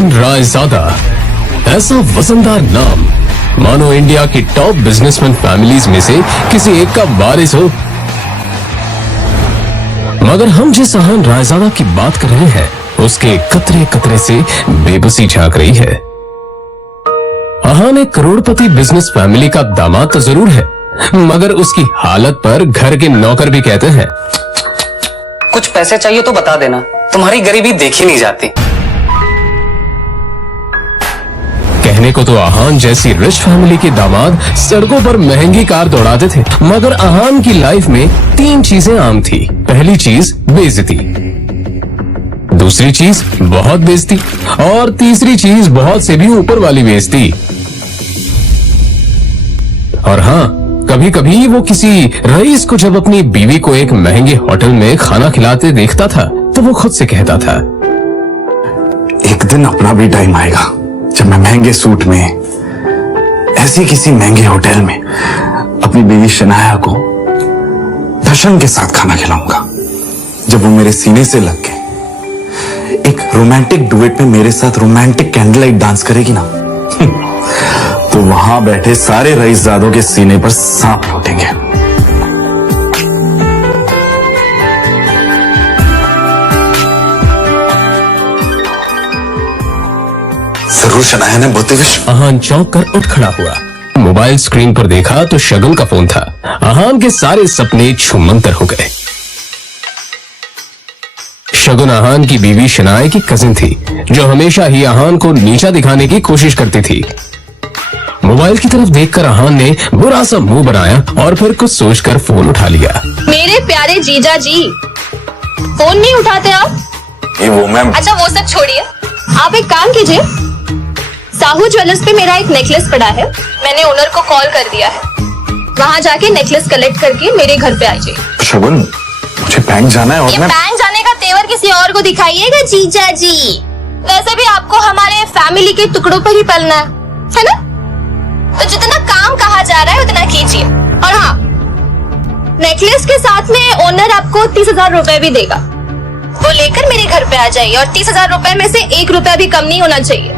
अहान रायजादा, ऐसा वजनदार नाम मानो इंडिया की टॉप बिजनेसमैन फैमिलीज में से किसी एक का वारिस हो। मगर हम जिस अहान रायजादा की बात कर रहे हैं उसके कतरे कतरे से बेबसी झांक रही है। अहान एक करोड़पति बिजनेस फैमिली का दामाद तो जरूर है, मगर उसकी हालत पर घर के नौकर भी कहते हैं, कुछ पैसे चाहिए तो बता देना, तुम्हारी गरीबी देखी नहीं जाती। कहने को तो अहान जैसी रिच फैमिली के दामाद सड़कों पर महंगी कार दौड़ाते थे, मगर अहान की लाइफ में 3 चीजें आम थी। पहली चीज बेइज्जती, दूसरी चीज बहुत बेइज्जती और तीसरी चीज बहुत से भी ऊपर वाली बेइज्जती। और हाँ, कभी कभी वो किसी रईस को जब अपनी बीवी को एक महंगे होटल में खाना खिलाते देखता था तो वो खुद से कहता था, एक दिन अपना भी टाइम आएगा जब मैं महंगे सूट में ऐसी किसी महंगे होटल में अपनी बीवी शनाया को दर्शन के साथ खाना खिलाऊंगा। जब वो मेरे सीने से लग के एक रोमांटिक डुएट में मेरे साथ रोमांटिक कैंडल लाइट डांस करेगी ना तो वहां बैठे सारे रईसजादों के सीने पर सांप लौटेंगे। जरूर शनाया ने बहुत अहान चौंक कर उठ खड़ा हुआ। मोबाइल स्क्रीन पर देखा तो शगुन का फोन था। अहान के सारे सपने छूमंतर हो गए। शगुन अहान की बीवी शनाया की कजिन थी जो हमेशा ही अहान को नीचा दिखाने की कोशिश करती थी। मोबाइल की तरफ देखकर अहान ने बुरा सा मुंह बनाया और फिर कुछ सोचकर फोन उठा लिया। मेरे प्यारे जीजा जी, फोन नहीं उठाते आप? वो मैम। अच्छा वो सब छोड़िए, आप एक काम कीजिए, साहू ज्वेलर्स पे मेरा एक नेकलेस पड़ा है, मैंने ओनर को कॉल कर दिया है, वहाँ जाके नेकलेस कलेक्ट करके मेरे घर पे आ जाइए। शगुन, मुझे बैंक जाना है और ये बैंक जाने का तेवर किसी और को दिखाइएगा जीजा जी। वैसे भी आपको हमारे फैमिली के टुकड़ों पर ही पलना है ना? तो जितना काम कहा जा रहा है उतना कीजिए। और हाँ, नेकलेस के साथ में ओनर आपको 30,000 रुपए भी देगा, वो लेकर मेरे घर पे आ जाइए और 30,000 रुपए में से 1 रुपया भी कम नहीं होना चाहिए,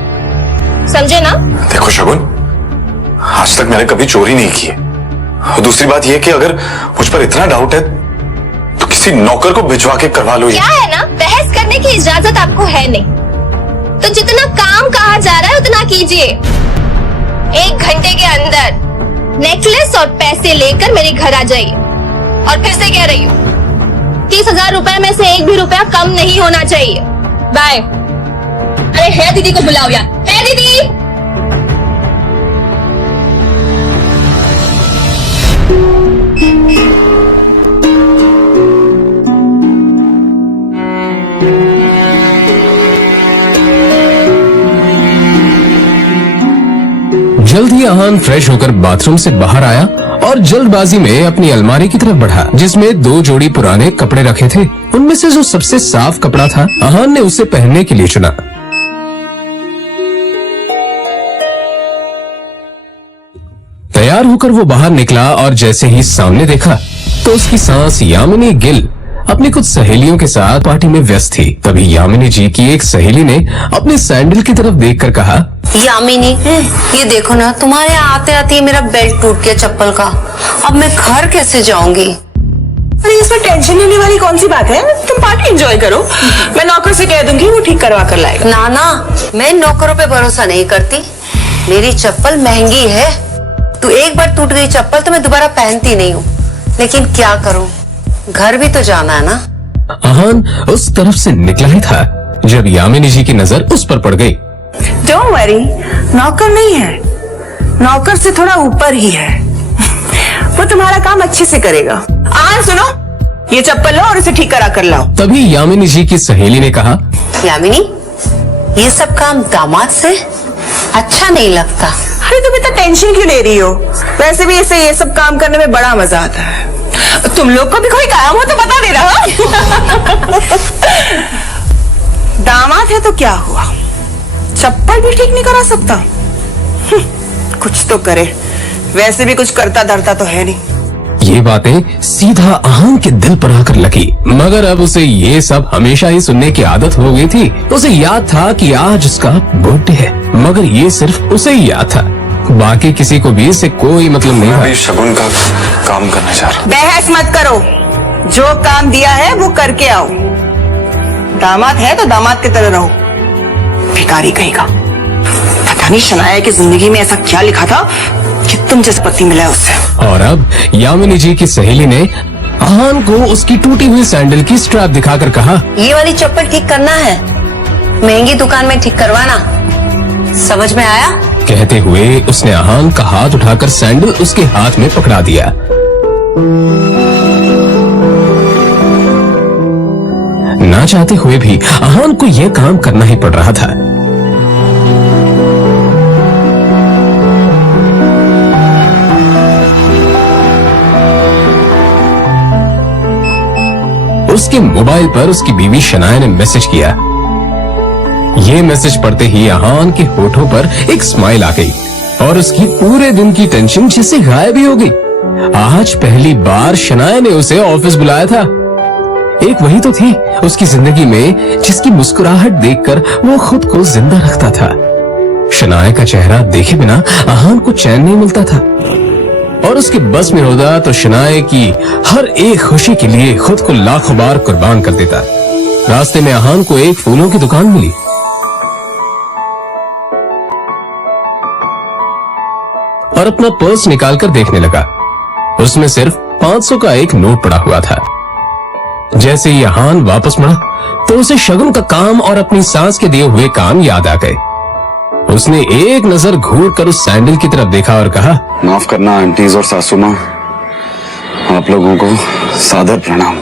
समझे ना? देखो शगुन, आज तक मैंने कभी चोरी नहीं की है। और दूसरी बात यह कि अगर मुझ पर इतना डाउट है तो किसी नौकर को भिजवा के करवा लो। क्या है ना, बहस करने की इजाजत आपको है नहीं, तो जितना काम कहा जा रहा है उतना कीजिए। 1 घंटे के अंदर नेकलेस और पैसे लेकर मेरे घर आ जाइए। और फिर से कह रही हूँ, 30,000 रुपए में से 1 भी रुपया कम नहीं होना चाहिए। बाय। अरे है दीदी को बुलाओ यार, है दीदी। जल्द ही अहान फ्रेश होकर बाथरूम से बाहर आया और जल्दबाजी में अपनी अलमारी की तरफ बढ़ा जिसमें 2 जोड़ी पुराने कपड़े रखे थे। उनमें से जो सबसे साफ कपड़ा था अहान ने उसे पहनने के लिए चुना। तैयार होकर वो बाहर निकला और जैसे ही सामने देखा तो उसकी सांस यामिनी गिल अपनी कुछ सहेलियों के साथ पार्टी में व्यस्त थी। तभी यामिनी जी की एक सहेली ने अपने सैंडल की तरफ देखकर कहा, यामिनी, ये देखो ना, तुम्हारे आते आते मेरा बेल्ट टूट गया चप्पल का। अब मैं घर कैसे जाऊंगी? अरे इसमें टेंशन लेने वाली कौन सी बात है? तुम पार्टी एंजॉय करो, मैं नौकर से कह दूंगी, वो ठीक करवा कर लाएगा। ना ना, मैं नौकरों पे भरोसा नहीं करती। मेरी चप्पल महंगी है, तो एक बार टूट गई चप्पल तो मैं दोबारा पहनती नहीं हूँ। लेकिन क्या करूँ, घर भी तो जाना है ना। अहान उस तरफ से निकला ही था जब यामिनी जी की नजर उस पर पड़ गई। डोंट वरी, नौकर नहीं है, नौकर से थोड़ा ऊपर ही है, वो तुम्हारा काम अच्छे से करेगा। सुनो, ये चप्पल लो और इसे ठीक करा कर लाओ। तभी यामिनी जी की सहेली ने कहा, यामिनी, ये सब काम दामाद से अच्छा नहीं लगता। अरे तुम इतना टेंशन क्यों ले रही हो? वैसे भी इसे ये सब काम करने में बड़ा मजा आता है। तुम लोग को भी कोई काम हो तो बता दे रहा। दामाद है तो क्या हुआ, चप्पल भी ठीक नहीं करा सकता? कुछ तो करे, वैसे भी कुछ करता धरता तो है नहीं। ये बातें सीधा अहान के दिल पर आकर लगी। मगर अब उसे ये सब हमेशा ही सुनने की आदत हो गई थी। उसे याद था कि आज उसका बर्थडे है, मगर ये सिर्फ उसे ही याद था, बाकी किसी को भी इससे कोई मतलब नहीं था। शगुन का काम करने जा रहा। बहस मत करो, जो काम दिया है वो करके आओ। दामाद है तो दामाद की तरह रहो। भिखारी कहेगा। पता नहीं शनाया की जिंदगी में ऐसा क्या लिखा था कि तुम जिस पति मिला है उससे। और अब यामिनी जी की सहेली ने अहान को उसकी टूटी हुई सैंडल की स्ट्रैप दिखाकर कहा, ये वाली चप्पल ठीक करना है, महंगी दुकान में ठीक करवाना, समझ में आया? कहते हुए उसने अहान का हाथ उठाकर सैंडल उसके हाथ में पकड़ा दिया। ना चाहते हुए भी अहान को यह काम करना ही पड़ रहा था। उसके मोबाइल पर उसकी बीवी शनाया ने मैसेज किया। ये मैसेज पढ़ते ही अहान के होठों पर एक स्माइल आ गई और उसकी पूरे दिन की टेंशन जैसे गायब ही हो गई। आज पहली बार शनाया ने उसे ऑफिस बुलाया था। एक वही तो थी उसकी जिंदगी में जिसकी मुस्कुराहट देखकर वो खुद को जिंदा रखता था। शनाया का चेहरा देखे बिना अहान को चैन नहीं मिलता था और उसके बस में होता तो शनाया की हर एक खुशी के लिए खुद को लाखों बार कुर्बान कर देता। रास्ते में अहान को एक फूलों की दुकान मिली। और अपना पर्स निकालकर देखने लगा। उसमें सिर्फ 500 का एक नोट पड़ा हुआ था। जैसे ही अहान वापस मुड़ा तो उसे शगुन का काम और अपनी सास के दिए हुए काम याद आ गए। उसने एक नजर घूरकर उस सैंडल की तरफ देखा और कहा, माफ करना आंटीज और सासू माँ, आप लोगों को सादर प्रणाम।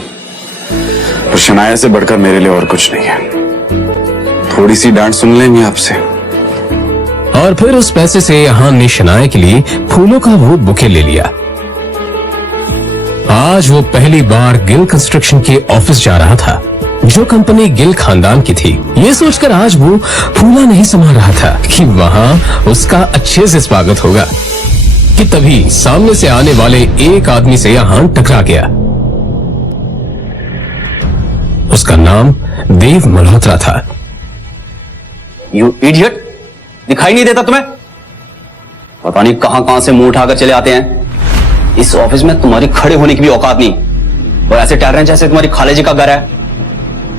और शनाया से बढ़कर मेरे लिए और कुछ नहीं है। थोड़ी सी डांट सुन लेंगे आपसे। और फिर उस पैसे से अहान ने शनाया के लिए फूलों का वो बुके ले लिया। आज वो पहली बार गिल कंस्ट्रक्शन के ऑफिस जा रहा था, जो कंपनी गिल खानदान की थी। ये सोचकर आज वो फूला नहीं समा रहा था कि वहां उसका अच्छे से स्वागत होगा कि तभी सामने से आने वाले एक आदमी से अहान टकरा गया। उसका नाम देव मल्होत्रा था। यू इडियट, दिखाई नहीं देता तुम्हें? पता नहीं कहां कहां से मुंह उठाकर चले आते हैं। इस ऑफिस में तुम्हारी खड़े होने की भी औकात नहीं और ऐसे टहल रहे हैं जैसे तुम्हारी खाले जी का घर है।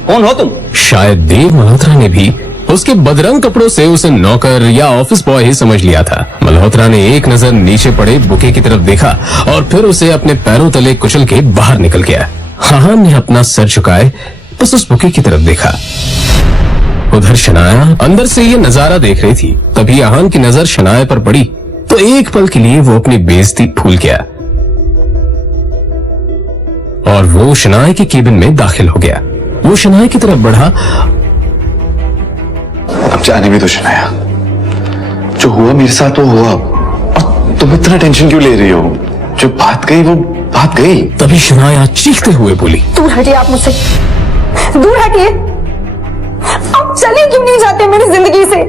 कौन हो तुम? शायद देव मल्होत्रा ने भी उसके बदरंग कपड़ों से उसे नौकर या ऑफिस बॉय ही समझ लिया था। मल्होत्रा ने एक नजर नीचे पड़े बुके की तरफ देखा और फिर उसे अपने पैरों तले कुचल के बाहर निकल गया। अहान ने अपना सर झुकाए बस उस बुके की तरफ देखा। उधर शनाया अंदर से ये नजारा देख रही थी। तभी अहान की नजर शनाया पर पड़ी तो एक पल के लिए वो अपनी बेइज्जती भूल गया और वो शनाया के केबिन में दाखिल हो गया। वो शनाया की तरफ बढ़ा। अब जाने भी तो शनाया, जो हुआ मेरे साथ वो हुआ। और तुम इतना टेंशन क्यों ले रही हो? जो बात गई वो बात गई। तभी शनाया चीखते हुए बोली, दूर हटिए आप मुझसे, दूर हटिए। आप चले क्यों नहीं जाते मेरी जिंदगी से?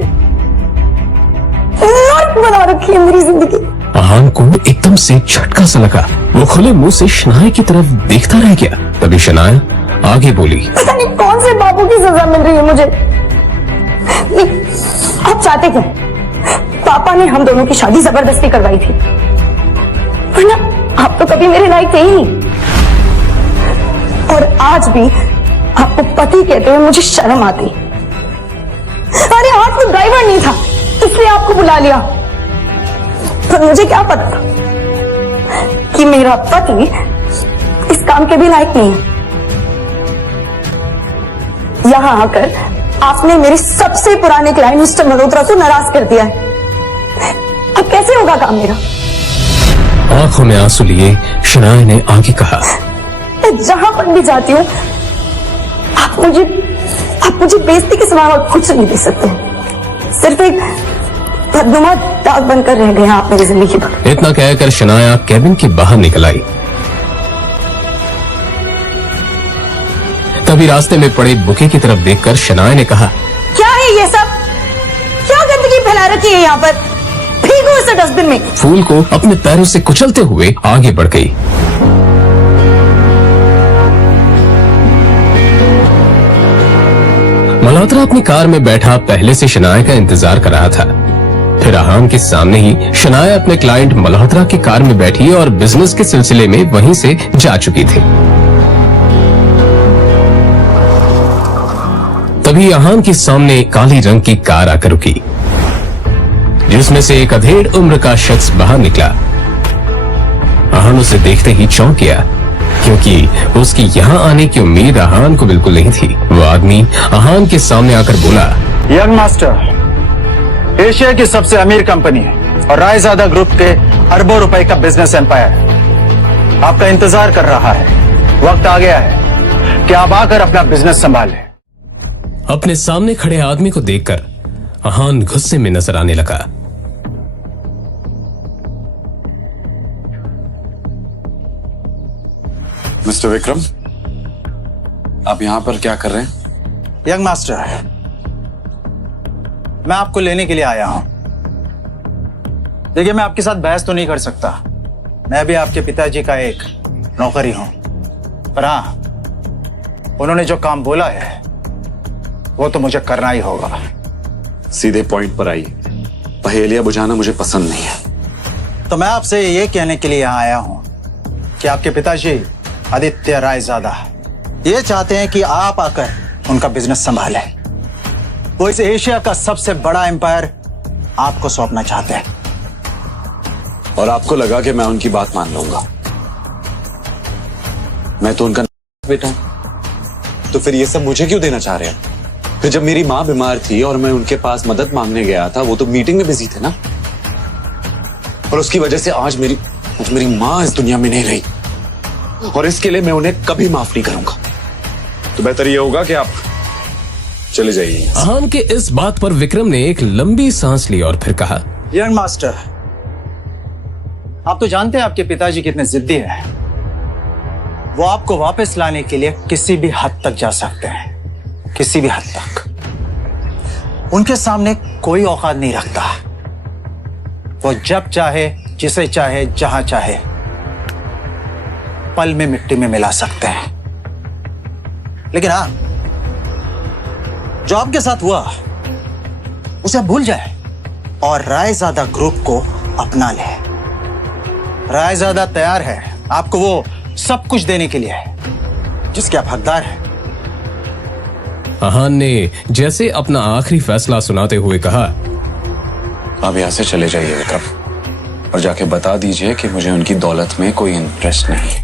नर्क बना रखी है मेरी जिंदगी। अहान को एकदम से झटका सा लगा। वो खुले मुंह से शनाया की तरफ देखता रह गया। तभी शनाया आगे बोली, पता नहीं कौन से बाबू की सजा मिल रही है मुझे। आप चाहते क्या? पापा ने हम दोनों की शादी जबरदस्ती करवाई थी, वरना आप तो कभी मेरे लायक थे ही नहीं। और आज भी आपको पति कहते हुए मुझे शर्म आती। अरे आज तो ड्राइवर नहीं था इसलिए आपको बुला लिया, पर मुझे क्या पता था कि मेरा पति इस काम के भी लायक नहीं है। यहां आकर आपने मेरे सबसे पुराने क्लाइंट मिस्टर मल्होत्रा को नाराज कर दिया है। अब कैसे होगा काम मेरा? आंखों में आंसू लिए शनाया ने आगे कहा, मैं जहां पर भी जाती हूँ आप मुझे बेइज्जती के सिवा और कुछ नहीं दे सकते। सिर्फ एक बदनुमा दाग बनकर रह गए आप मेरी जिंदगी पर। इतना कहकर शनाया केबिन के बाहर निकल आई। तभी रास्ते में पड़े बुके की तरफ देखकर शनाया ने कहा, क्या है ये सब? क्या गंदगी फैला रखी है यहाँ पर? फेंको इसे डस्टबिन में। फूल को अपने पैरों से कुचलते हुए आगे बढ़ गई। मल्होत्रा अपनी कार में बैठा पहले से शनाया का इंतजार कर रहा था। फिर अहान के सामने ही शनाया अपने क्लाइंट मल्होत्रा की कार में बैठी और बिजनेस के सिलसिले में वहीं से जा चुकी थी। तभी अहान के सामने काली रंग की कार आकर रुकी, जिसमें से एक अधेड़ उम्र का शख्स बाहर निकला। अहान उसे देखते ही चौंक गया, क्योंकि उसकी यहाँ आने की उम्मीद अहान को बिल्कुल नहीं थी। वो आदमी अहान के सामने आकर बोला, यंग मास्टर, एशिया की सबसे अमीर कंपनी और रायजादा ग्रुप के अरबों रुपए का बिजनेस एम्पायर आपका इंतजार कर रहा है। वक्त आ गया है कि आप आकर अपना बिजनेस संभालें। अपने सामने खड़े आदमी को देखकर अहान गुस्से में नजर आने लगा। मिस्टर विक्रम, आप यहां पर क्या कर रहे हैं? यंग मास्टर, मैं आपको लेने के लिए आया हूं। देखिए, मैं आपके साथ बहस तो नहीं कर सकता, मैं भी आपके पिताजी का एक नौकर ही हूं, पर हाँ, उन्होंने जो काम बोला है वो तो मुझे करना ही होगा। सीधे पॉइंट पर आइए, पहेलियां बुझाना मुझे पसंद नहीं है। तो मैं आपसे ये कहने के लिए यहाँ आया हूं कि आपके पिताजी आदित्य रायजादा ये चाहते हैं कि आप आकर उनका बिजनेस संभालें। वो इस एशिया का सबसे बड़ा एम्पायर आपको सौंपना चाहते हैं। और आपको लगा कि मैं उनकी बात मान लूंगा? मैं तो उनका बेटा हूं, तो फिर ये सब मुझे क्यों देना चाह रहे हैं? फिर जब मेरी माँ बीमार थी और मैं उनके पास मदद मांगने गया था, वो तो मीटिंग में बिजी थे ना, और उसकी वजह से आज मेरी माँ इस दुनिया में नहीं रही, और इसके लिए मैं उन्हें कभी माफ नहीं करूंगा। तो बेहतर ये होगा कि आप चले जाइए। अहान के इस बात पर विक्रम ने एक लंबी सांस ली और फिर कहा, यंग मास्टर, आप तो जानते हैं आपके पिताजी कितने जिद्दी हैं। वो आपको वापस लाने के लिए किसी भी हद तक जा सकते हैं, किसी भी हद तक। उनके सामने कोई औकात नहीं रखता। वो जब चाहे, जिसे चाहे, जहां चाहे, पल में मिट्टी में मिला सकते हैं। लेकिन हाँ, जो आपके साथ हुआ उसे आप भूल जाए और रायजादा ग्रुप को अपना ले। रायजादा तैयार है आपको वो सब कुछ देने के लिए, जिसके आप हकदार हैं। अहान ने जैसे अपना आखिरी फैसला सुनाते हुए कहा, आप यहां से चले जाइए विक्रम, और जाके बता दीजिए कि मुझे उनकी दौलत में कोई इंटरेस्ट नहीं,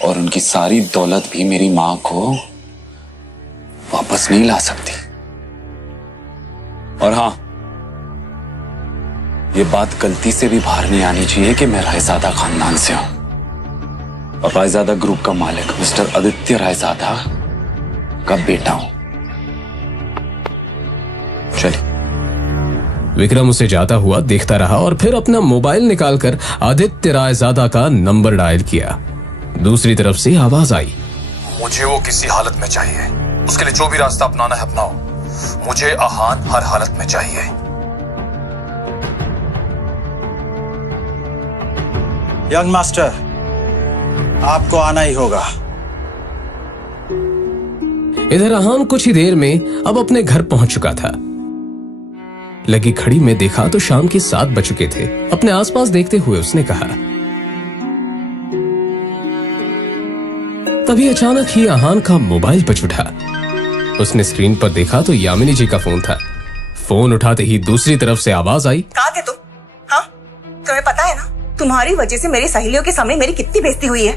और उनकी सारी दौलत भी मेरी मां को वापस नहीं ला सकती। और हां, ये बात गलती से भी बाहर नहीं आनी चाहिए कि मैं रायजादा खानदान से हूं, और रायजादा ग्रुप का मालिक मिस्टर आदित्य रायजादा का बेटा हूं। चलिए। विक्रम उसे जाता हुआ देखता रहा और फिर अपना मोबाइल निकालकर आदित्य रायजादा का नंबर डायल किया। दूसरी तरफ से आवाज आई, मुझे वो किसी हालत में चाहिए, उसके लिए जो भी रास्ता अपनाना है अपनाओ, मुझे अहान हर हालत में चाहिए। यंग मास्टर, आपको आना ही होगा। इधर अहान कुछ ही देर में अब अपने घर पहुंच चुका था। लगी घड़ी में देखा तो शाम के 7 बज चुके थे। अपने आसपास देखते हुए उसने कहा, तभी अचानक ही अहान का मोबाइल बज उठा। उसने स्क्रीन पर देखा तो यामिनी जी का फोन था। फोन उठाते ही दूसरी तरफ से आवाज आई, कहाँ थे तुम? हाँ, तुम्हें पता है ना, तुम्हारी वजह से मेरी सहेलियों के सामने मेरी कितनी बेइज्जती हुई है,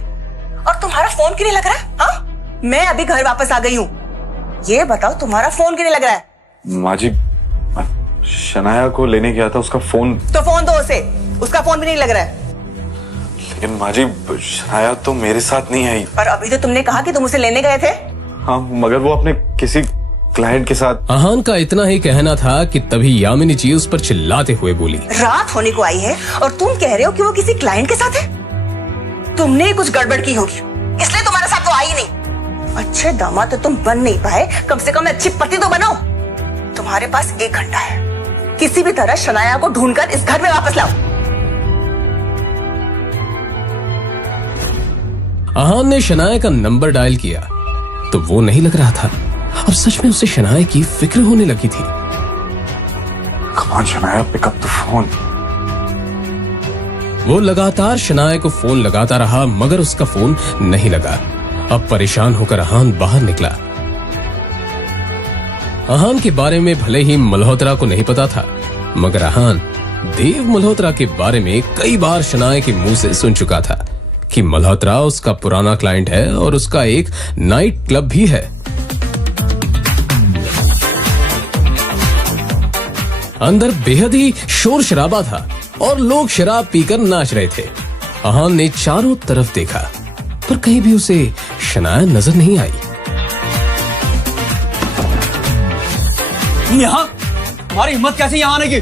और तुम्हारा फोन क्यों नहीं लग रहा है? हाँ, मैं अभी घर वापस आ गई हूँ, ये बताओ तुम्हारा फोन क्यों नहीं लग रहा है? माँ जी, शनाया को लेने गया था, उसका फोन। तो फोन दो उसे, उसका फोन भी नहीं लग रहा है। लेकिन माँ जी, शनाया तो मेरे साथ नहीं आई। पर अभी तो तुमने कहा कि तुम उसे लेने गए थे। हाँ, मगर वो अपने किसी क्लाइंट के साथ। अहान का इतना ही कहना था कि तभी यामिनी जी उस पर चिल्लाते हुए बोली, रात होने को आई है और तुम कह रहे हो कि वो किसी क्लाइंट के साथ है? तुमने कुछ गड़बड़ की होगी, इसलिए तुम्हारे साथ वो आई नहीं। अच्छे दामाद तो तुम बन नहीं पाए, कम से कम अच्छी पति तो बनो। तुम्हारे पास 1 घंटा है, किसी भी तरह शनाया को ढूंढकर इस घर में वापस लाओ। अहान ने शनाया का नंबर डायल किया तो वो नहीं लग रहा था। अब सच में उसे शनाया की फिक्र होने लगी थी। Come on, Shanaya, pick up the phone. वो लगातार शनाया को फोन लगाता रहा मगर उसका फोन नहीं लगा। अब परेशान होकर अहान बाहर निकला। अहान के बारे में भले ही मल्होत्रा को नहीं पता था मगर अहान देव मल्होत्रा के बारे में कई बार शनाया के मुंह से सुन चुका था कि मल्होत्रा उसका पुराना क्लाइंट है और उसका एक नाइट क्लब भी है। अंदर बेहद ही शोर शराबा था और लोग शराब पीकर नाच रहे थे। अहान ने चारों तरफ देखा पर कहीं भी उसे शनाया नजर नहीं आई। यहाँ हमारी हिम्मत कैसे यहाँ आने की?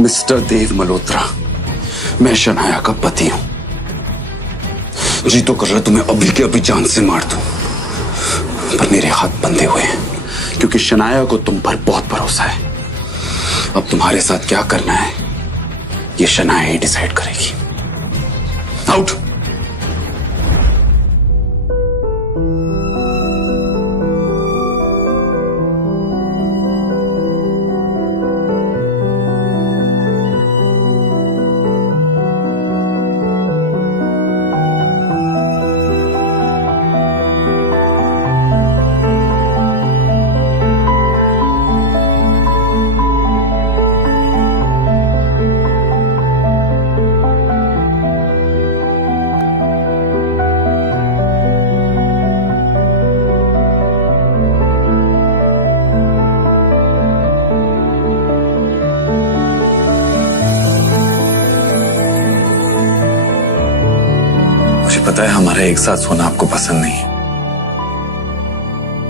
मिस्टर देव मल्होत्रा, मैं शनाया का पति हूं। जी तो कर रहा तुम्हें अभी के अभी जान से मार दूं, पर मेरे हाथ बंधे हुए हैं क्योंकि शनाया को तुम पर बहुत भरोसा है। अब तुम्हारे साथ क्या करना है ये शनाया ही डिसाइड करेगी। आउट। पता है हमारा एक साथ सोना आपको पसंद नहीं है,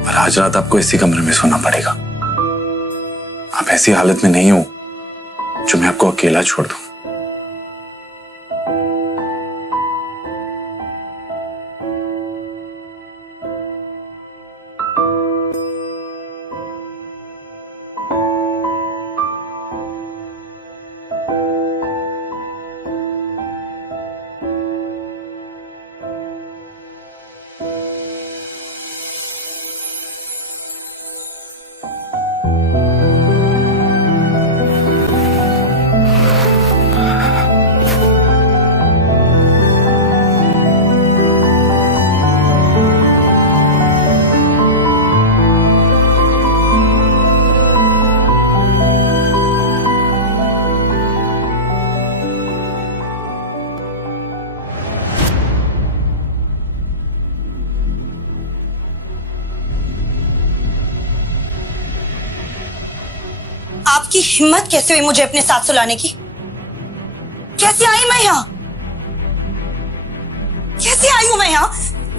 पर आज रात आपको इसी कमरे में सोना पड़ेगा। आप ऐसी हालत में नहीं हो जो मैं आपको अकेला छोड़ दूं। आपकी हिम्मत कैसे हुई मुझे अपने साथ सुलाने की? कैसे आई मैं यहाँ? कैसे आई हूं मैं यहाँ?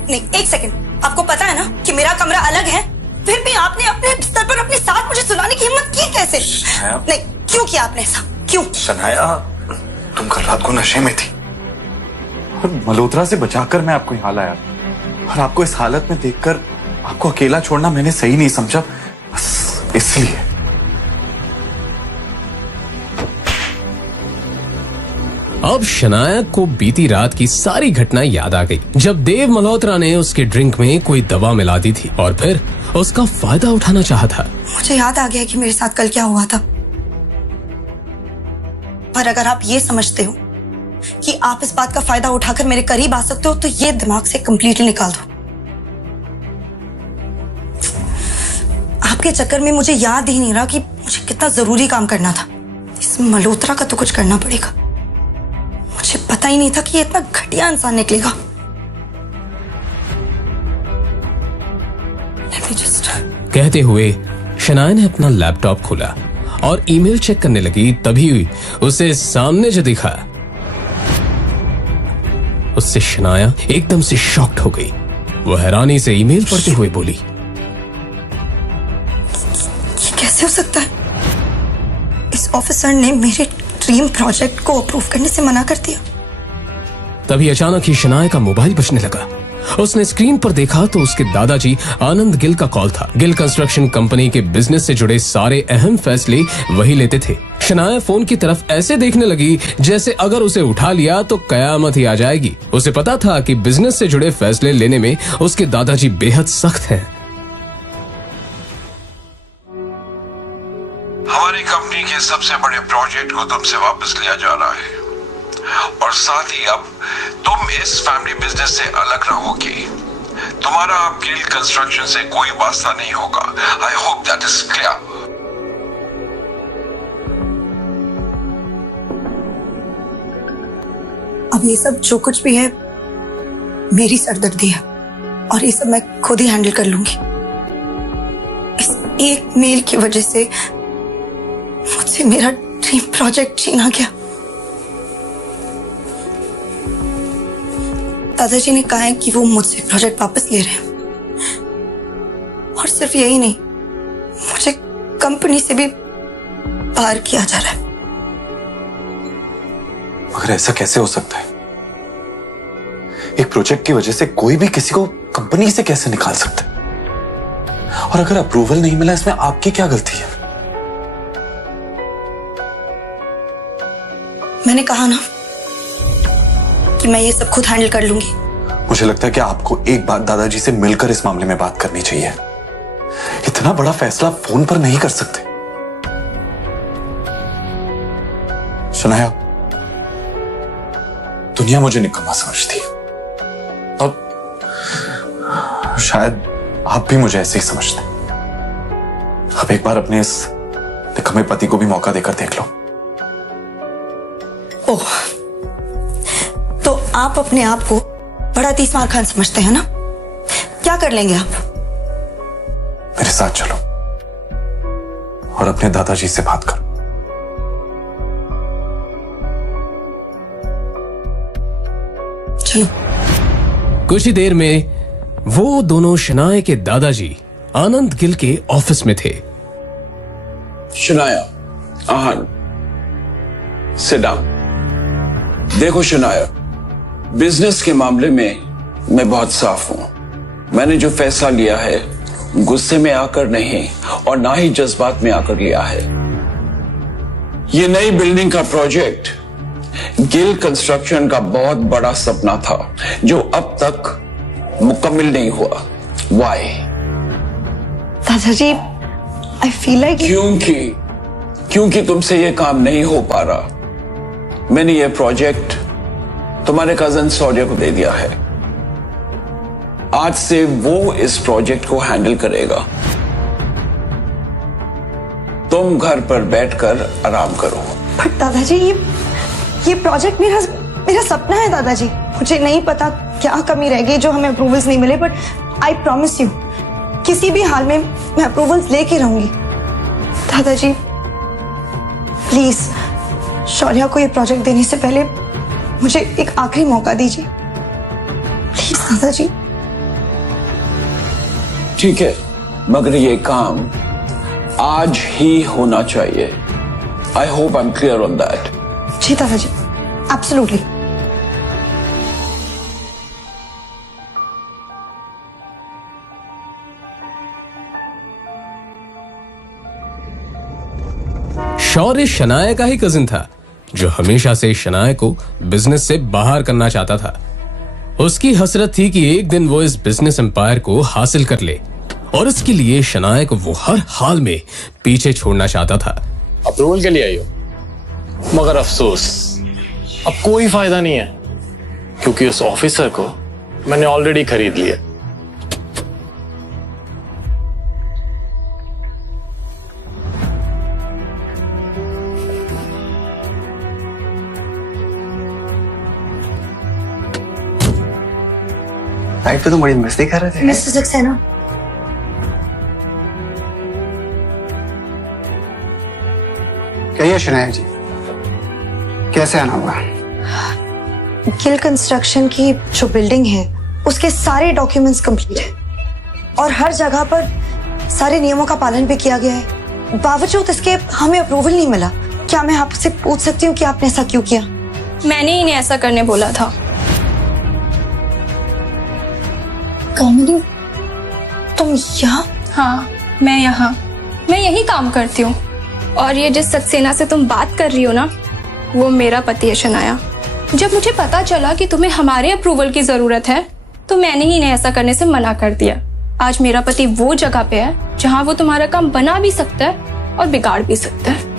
नहीं, एक सेकंड। आपको पता है ना कि मेरा कमरा अलग है, फिर भी आपने अपने बिस्तर पर अपने साथ मुझे सुलाने की हिम्मत की कैसे? नहीं, क्यों किया आपने ऐसा? क्यों? शनाया, तुम कल रात को नशे में थी और मल्होत्रा से बचाकर मैं आपको यहाँ लाया, और आपको इस हालत में देखकर आपको अकेला छोड़ना मैंने सही नहीं समझा, बस इसलिए। अब शनाया को बीती रात की सारी घटना याद आ गई जब देव मल्होत्रा ने उसके ड्रिंक में कोई दवा मिला दी थी और फिर उसका फायदा उठाना चाहा था। मुझे याद आ गया कि मेरे साथ कल क्या हुआ था, पर अगर आप ये समझते हो कि आप इस बात का फायदा उठाकर मेरे करीब आ सकते हो तो ये दिमाग से कंप्लीटली निकाल दो। आपके चक्कर में मुझे याद ही नहीं रहा कि मुझे कितना जरूरी काम करना था। इस मल्होत्रा का तो कुछ करना पड़ेगा। मुझे पता ही नहीं था कि ये इतना घटिया इंसान निकलेगा। कहते हुए शनाया ने अपना लैपटॉप खोला और ईमेल चेक करने लगी, तभी उसे सामने जो दिखा उससे शनाया एकदम से शॉक्ड हो गई। वो हैरानी से ईमेल पढ़ते हुए बोली, ये कैसे हो सकता है? इस ऑफिसर ने मेरे ड्रीम प्रोजेक्ट को अप्रूव करने से मना कर दिया। तभी अचानक ही शनाया का मोबाइल बजने लगा। उसने स्क्रीन पर देखा तो उसके दादाजी आनंद गिल का कॉल था। गिल कंस्ट्रक्शन कंपनी के बिजनेस से जुड़े सारे अहम फैसले वही लेते थे। शनाया फोन की तरफ ऐसे देखने लगी जैसे अगर उसे उठा लिया तो कयामत ही आ जाएगी। उसे पता था कि बिजनेस से जुड़े फैसले लेने में उसके दादाजी बेहद सख्त हैं। हमारी कंपनी के सबसे बड़े प्रोजेक्ट को तुमसे वापस लिया जा रहा है और साथ ही अब तुम इस फैमिली बिजनेस से अलग रहोगी। तुम्हारा अब गिल कंस्ट्रक्शन से कोई वास्ता नहीं होगा। I hope that is clear. अब ये सब जो कुछ भी है मेरी सरदर्दी है और ये सब मैं खुद ही हैंडल कर लूंगी। इस एक मेल की वजह से मुझसे मेरा ड्रीम प्रोजेक्ट छीना गया। दादाजी ने कहा है कि वो मुझसे प्रोजेक्ट वापस ले रहे हैं और सिर्फ यही नहीं, मुझे कंपनी से भी बाहर किया जा रहा है। मगर ऐसा कैसे हो सकता है? एक प्रोजेक्ट की वजह से कोई भी किसी को कंपनी से कैसे निकाल सकता है? और अगर अप्रूवल नहीं मिला इसमें आपकी क्या गलती है? मैंने कहा ना कि मैं ये सब खुद हैंडल कर लूंगी। मुझे लगता है कि आपको एक बार दादाजी से मिलकर इस मामले में बात करनी चाहिए। इतना बड़ा फैसला फोन पर नहीं कर सकते। शनाया, दुनिया मुझे निकम्मा समझती है और शायद आप भी मुझे ऐसे ही समझते हैं। अब एक बार अपने इस निकम्मे पति को भी मौका देकर देख लो। ओह, तो आप अपने आप को बड़ा तीसमार खान समझते हैं ना? क्या कर लेंगे आप? मेरे साथ चलो और अपने दादाजी से बात करो। चलो। कुछ ही देर में वो दोनों शनाया के दादाजी आनंद गिल के ऑफिस में थे। Shanaya, Aahan, sit down. देखो शनाया, बिजनेस के मामले में मैं बहुत साफ हूं। मैंने जो फैसला लिया है गुस्से में आकर नहीं और ना ही जज्बात में आकर लिया है। ये नई बिल्डिंग का प्रोजेक्ट गिल कंस्ट्रक्शन का बहुत बड़ा सपना था जो अब तक मुकम्मल नहीं हुआ। वाई? दादाजी, आई फील लाइक क्योंकि तुमसे ये काम नहीं हो पा रहा। मैंने ये प्रोजेक्ट तुम्हारे कजन शौर्य को दे दिया है। आज से वो इस प्रोजेक्ट को हैंडल करेगा। तुम घर पर बैठकर आराम करो। पर दादाजी, ये प्रोजेक्ट मेरा सपना है दादाजी। मुझे नहीं पता क्या कमी रह गई जो हमें अप्रूवल्स नहीं मिले, बट आई प्रॉमिस यू किसी भी हाल में मैं अप्रूवल्स लेके रहूंगी। दादाजी प्लीज शौर्या को ये प्रोजेक्ट देने से पहले मुझे एक आखिरी मौका दीजिए प्लीज दादाजी। ठीक है, मगर ये काम आज ही होना चाहिए। I hope I am clear on that. जी दादाजी, एब्सोल्युटली। शौर्य शनाया का ही कजिन था जो हमेशा से शनाया को बिजनेस से बाहर करना चाहता था। उसकी हसरत थी कि एक दिन वो इस बिजनेस एम्पायर को हासिल कर ले और इसके लिए शनाया को वो हर हाल में पीछे छोड़ना चाहता था। अप्रूवल के लिए आई हो, मगर अफसोस अब कोई फायदा नहीं है क्योंकि उस ऑफिसर को मैंने ऑलरेडी खरीद लिया। नाइट पे तो बड़ी मस्ती कर रहे थे। मिस्टर सक्सेना, कहिए शनाया जी, कैसे आना हुआ? गिल कंस्ट्रक्शन की जो बिल्डिंग है उसके सारे डॉक्यूमेंट्स कंप्लीट है और हर जगह पर सारे नियमों का पालन भी किया गया है। बावजूद इसके हमें अप्रूवल नहीं मिला। क्या मैं आपसे पूछ सकती हूँ कि आपने ऐसा क्यों किया? मैंने इन्हें ऐसा करने बोला था। कामिनी, तुम यहाँ? हाँ, मैं यहाँ, मैं यही काम करती हूँ और ये जिस सक्सेना से तुम बात कर रही हो ना, वो मेरा पति है शनाया। जब मुझे पता चला कि तुम्हें हमारे अप्रूवल की जरूरत है तो मैंने ही इन्हें ऐसा करने से मना कर दिया। आज मेरा पति वो जगह पे है जहां वो तुम्हारा काम बना भी सकता है और बिगाड़ भी सकता है।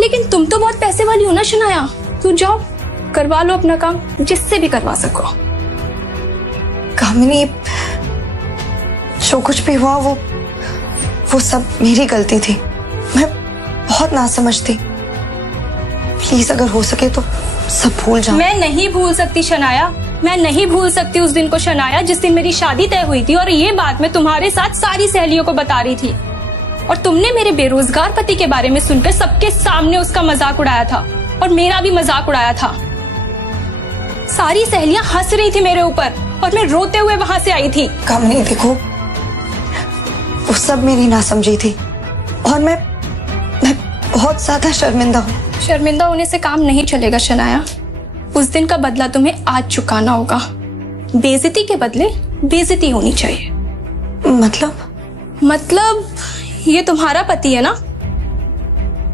लेकिन तुम तो बहुत पैसे वाली हो ना शनाया, तू जाओ करवा लो अपना काम, जिससे भी करवा सको। कामिनी, जो कुछ भी हुआ वो सब मेरी गलती थी। मैं बहुत नासमझ थी। प्लीज अगर हो सके तो सब भूल जाओ। मैं नहीं भूल सकती शनाया, मैं नहीं भूल सकती उस दिन को शनाया जिस दिन मेरी शादी तय हुई थी और ये बात मैं तुम्हारे साथ सारी सहेलियों को बता रही थी और तुमने मेरे बेरोजगार पति के बारे में सुनकर सबके सामने उसका मजाक उड़ाया था और मेरा भी मजाक उड़ाया था। सारी सहेलियां हंस रही थी मेरे ऊपर और मैं रोते हुए वहां से आई थी। कामिनी देखो, वो सब मेरी नासमझी थी और मैं बहुत ज्यादा शर्मिंदा हूँ। शर्मिंदा होने से काम नहीं चलेगा शनाया। उस दिन का बदला तुम्हें आज चुकाना होगा। बेइज्जती के बदले बेइज्जती होनी चाहिए। मतलब ये तुम्हारा पति है ना,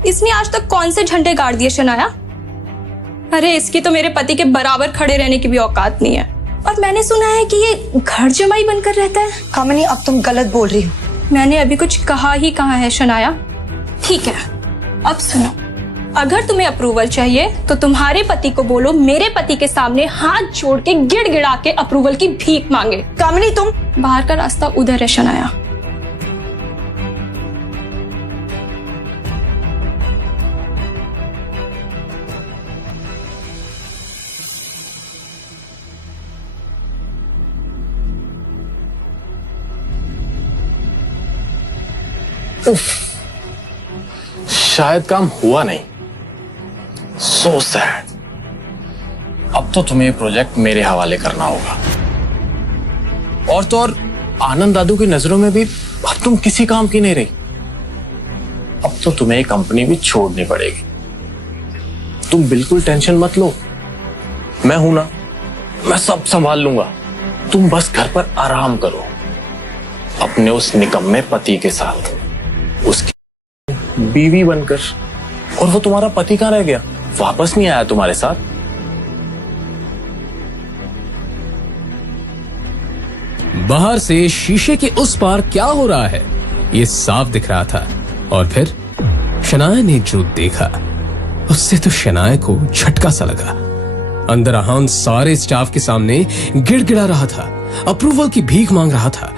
इसने आज तक कौन से झंडे गाड़ दिए शनाया? अरे इसकी तो मेरे पति के बराबर खड़े रहने की भी औकात नहीं है। और मैंने सुना है कि ये घर जमाई बनकर रहता है। कामिनी अब तुम गलत बोल रही हो। मैंने अभी कुछ कहा ही कहा है शनाया। ठीक है, अब सुनो, अगर तुम्हें अप्रूवल चाहिए तो तुम्हारे पति को बोलो मेरे पति के सामने हाथ जोड़ के गिड़गिड़ा के अप्रूवल की भीख मांगे। कामिनी तुम, बाहर का रास्ता उधर है शनाया। शायद काम हुआ नहीं। So sad. अब तो तुम्हें ये प्रोजेक्ट मेरे हवाले करना होगा। और तो और आनंद दादू की नजरों में भी अब तुम किसी काम की नहीं रही। अब तो तुम्हें ये कंपनी भी छोड़नी पड़ेगी। तुम बिल्कुल टेंशन मत लो, मैं हूं ना, मैं सब संभाल लूंगा। तुम बस घर पर आराम करो अपने उस निकम्मे पति के साथ, उसकी बीवी बनकर। और वो तुम्हारा पति कहां रह गया? वापस नहीं आया तुम्हारे साथ? बाहर से शीशे के उस पार क्या हो रहा है ये साफ दिख रहा था। और फिर शनाया ने जो देखा उससे तो शनाया को झटका सा लगा। अंदर अहान सारे स्टाफ के सामने गिड़गिड़ा रहा था, अप्रूवल की भीख मांग रहा था।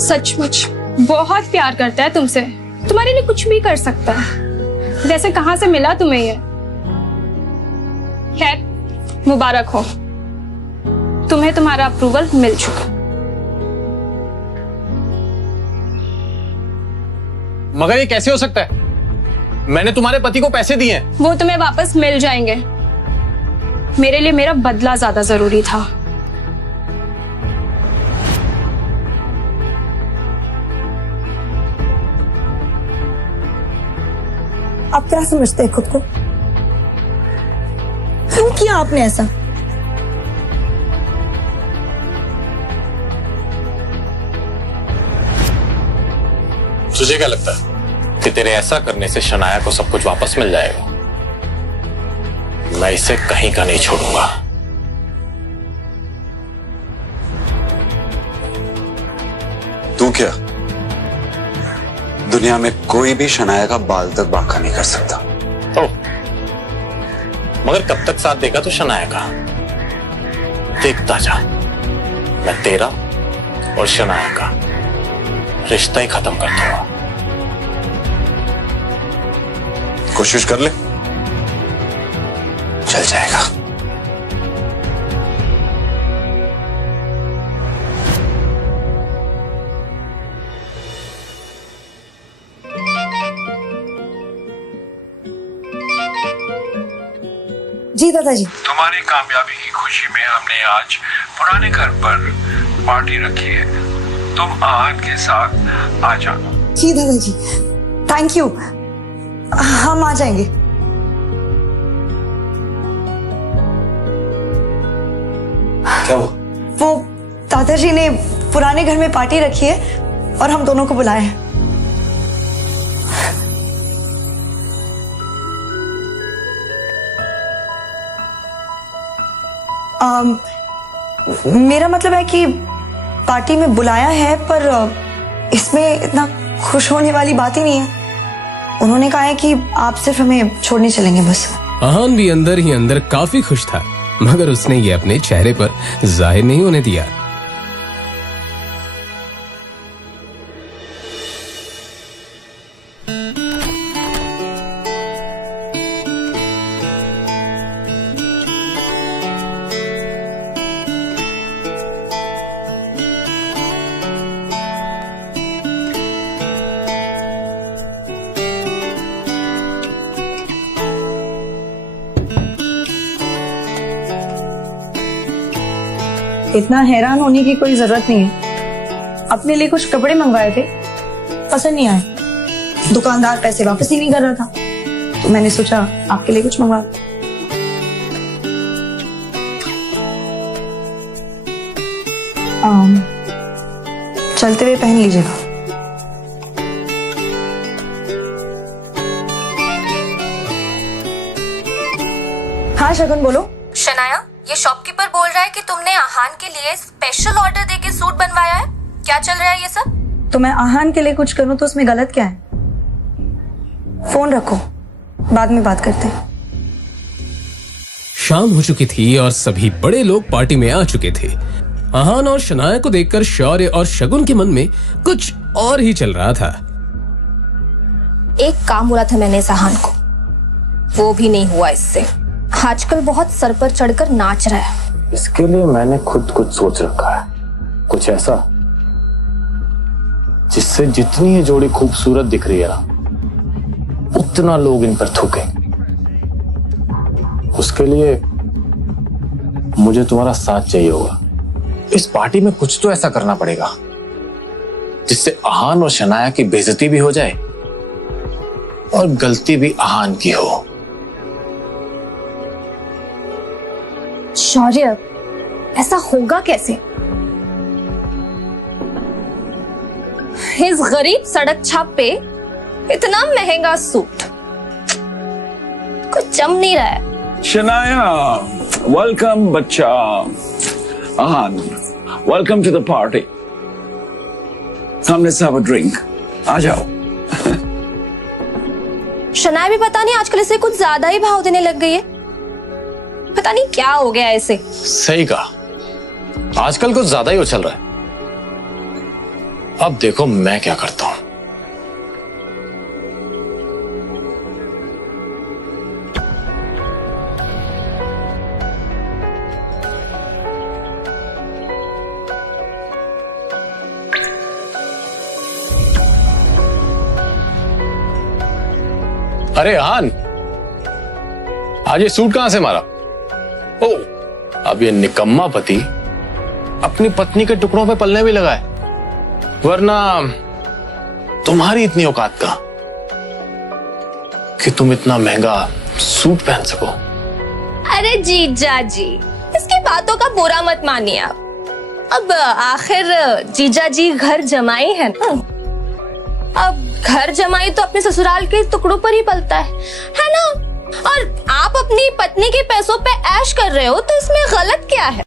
सचमुच बहुत प्यार करता है तुमसे, तुम्हारे लिए कुछ भी कर सकता है। वैसे कहां से मिला तुम्हें ये? खैर मुबारक हो, तुम्हें तुम्हारा अप्रूवल मिल चुका। मगर ये कैसे हो सकता है? मैंने तुम्हारे पति को पैसे दिए हैं। वो तुम्हें वापस मिल जाएंगे। मेरे लिए मेरा बदला ज्यादा जरूरी था। आप क्या समझते हैं खुद को? क्यों किया आपने ऐसा? तुझे क्या लगता है कि तेरे ऐसा करने से शनाया को सब कुछ वापस मिल जाएगा? मैं इसे कहीं का नहीं छोड़ूंगा। तू क्या? दुनिया में कोई भी शनाया का बाल तक बांका नहीं कर सकता। मगर कब तक साथ देगा तो शनाया का? देखता जा, मैं तेरा और शनाया का रिश्ता ही खत्म कर दूंगा। कोशिश कर ले, चल जाएगा। जी दादाजी। तुम्हारी कामयाबी की खुशी में हमने आज पुराने घर पर पार्टी रखी है। तुम आहन के साथ आ जाना। जी दादाजी, थैंक यू, हम आ जाएंगे। क्या वो दादाजी ने पुराने घर में पार्टी रखी है और हम दोनों को बुलाया है। मेरा मतलब है कि पार्टी में बुलाया है, पर इसमें इतना खुश होने वाली बात ही नहीं है। उन्होंने कहा है कि आप सिर्फ हमें छोड़ने चलेंगे बस। आहान भी अंदर ही अंदर काफी खुश था, मगर उसने ये अपने चेहरे पर जाहिर नहीं होने दिया। इतना हैरान होने की कोई जरूरत नहीं है। अपने लिए कुछ कपड़े मंगवाए थे, पसंद नहीं आए। दुकानदार पैसे वापस ही नहीं कर रहा था, तो मैंने सोचा आपके लिए कुछ मंगवा। चलते हुए पहन लीजिएगा। हाँ शगुन बोलो। शनाया, ये शॉपकीपर बोल रहा है कि तुमने आहान के लिए स्पेशल ऑर्डर देके सूट बनवाया है। क्या चल रहा है ये सब? तो मैं आहान के लिए कुछ करूं तो उसमें गलत क्या है? फोन रखो, बाद में बात करते हैं। शाम हो चुकी थी और सभी बड़े लोग पार्टी में आ चुके थे। आहान और शनाया को देखकर शौर्य और शगुन के मन में कुछ और ही चल रहा था। एक काम बोला था मैंने इस आहान को, वो भी नहीं हुआ इससे। आजकल बहुत सर पर चढ़कर नाच रहा है। इसके लिए मैंने खुद कुछ सोच रखा है, कुछ ऐसा जिससे जितनी ये जोड़ी खूबसूरत दिख रही है ना, उतना लोग इन पर थूके। उसके लिए मुझे तुम्हारा साथ चाहिए होगा। इस पार्टी में कुछ तो ऐसा करना पड़ेगा जिससे आहान और शनाया की बेइज्जती भी हो जाए और गलती भी आहान की हो। शौर्य, ऐसा होगा कैसे? इस गरीब सड़क छाप पे इतना महंगा सूट कुछ जम नहीं रहा है। शनाया, वेलकम बच्चा। Aahan, welcome to the party. Come let's have a drink. आ जाओ। शनाया भी पता नहीं आजकल इसे कुछ ज्यादा ही भाव देने लग गई है। पता नहीं क्या हो गया ऐसे। सही कहा, आजकल कुछ ज्यादा ही उछल रहा है। अब देखो मैं क्या करता हूं। अरे आहान, आज ये सूट कहां से मारा? ओ, अब ये निकम्मा पति अपनी पत्नी के टुकड़ों पे पलने भी लगा है, वरना तुम्हारी इतनी औकात कहां कि तुम इतना महंगा सूट पहन सको। अरे जीजा जी, इसकी बातों का बुरा मत मानिए आप। अब आखिर जीजा जी घर जमाई है ना। अब घर जमाई तो अपने ससुराल के टुकड़ों पर ही पलता है ना? और आप अपनी पत्नी के पैसों पे ऐश कर रहे हो, तो इसमें गलत क्या है?